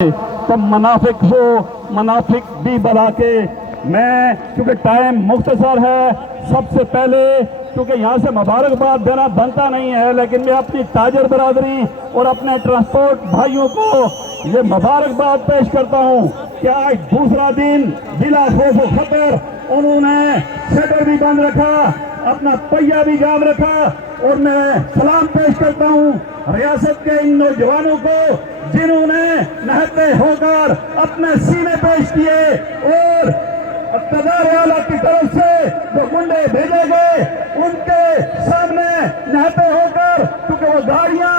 تو منافق ہو منافق بھی بنا کے میں کیونکہ ٹائم مختصر ہے سب سے پہلے کیونکہ یہاں سے مبارکباد دینا بنتا نہیں ہے لیکن میں اپنی تاجر برادری اور اپنے ٹرانسپورٹ بھائیوں کو یہ مبارکباد پیش کرتا ہوں کہ آج دوسرا دن بلا خوف و خطر انہوں نے شٹر بھی بند رکھا اپنا پہیہ بھی جام رکھا اور میں سلام پیش کرتا ہوں ریاست کے ان نوجوانوں کو جنہوں نے نہتے ہو کر اپنے سینے پیش کیے اور اقتدار والا کی طرف سے جو گنڈے بھیجے گئے ان کے سامنے نہتے ہو کر کیونکہ وہ گاڑیاں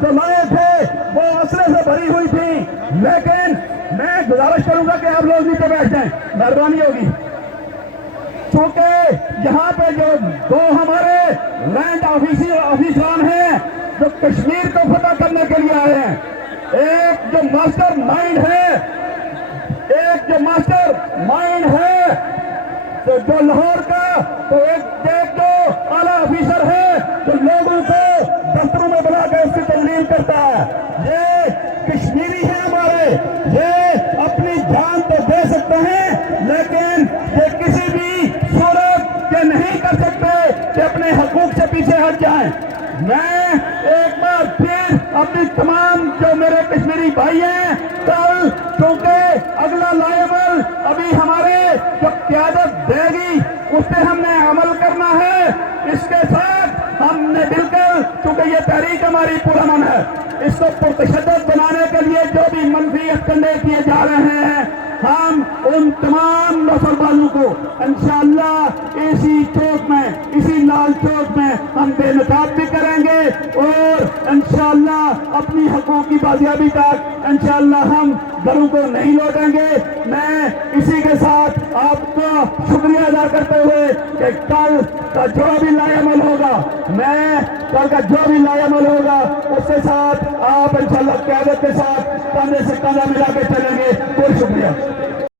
جو لائے تھے وہ اسلحے سے بھری ہوئی تھی لیکن میں گزارش کروں گا کہ آپ لوگ نیچے بیٹھ جائیں مہربانی ہوگی چونکہ یہاں پہ جو دو ہمارے لینڈ آفیسران ہیں جو کشمیر کو فتح کرنے کے لیے آئے ہیں ایک جو ماسٹر مائنڈ ہے جو لاہور کا تو ایک جو اعلیٰ آفیسر ہے جو لوگوں کو دفتروں میں بلا کے اس کی تجلیل کرتا ہے یہ کشمیری ہیں ہمارے یہ اپنی جان تو دے سکتے ہیں لیکن یہ کسی بھی صورت یہ نہیں کر سکتے کہ اپنے حقوق سے پیچھے ہٹ جائیں میں ایک بار پھر اپنی تمام جو میرے کشمیری بھائی ہیں کل کیونکہ اگلا لائبل ابھی ہمارے جو قیادت دے گی اس پہ ہم نے عمل کرنا ہے اس کے ساتھ ہم نے مل کر کیونکہ یہ تحریک ہماری پرامن ہے اس کو پرتشدد بنانے کے لیے جو بھی منفی کنڈے کیے جا رہے ہیں ہم ان تمام نفربازوں کو انشاءاللہ اسی چوک میں اسی لال چوک میں ہم بے نقاب بھی کریں گے اور انشاءاللہ اپنی حقوق کی بازیابی تک انشاءاللہ ہم گھروں کو نہیں لوٹیں گے میں اسی کے ساتھ آپ کا شکریہ ادا کرتے ہوئے کہ کل کا جو بھی لائے عمل ہوگا اس کے ساتھ آپ انشاءاللہ قیادت کے ساتھ کاندھے سے کاندھا ملا کے چلیں گے بہت شکریہ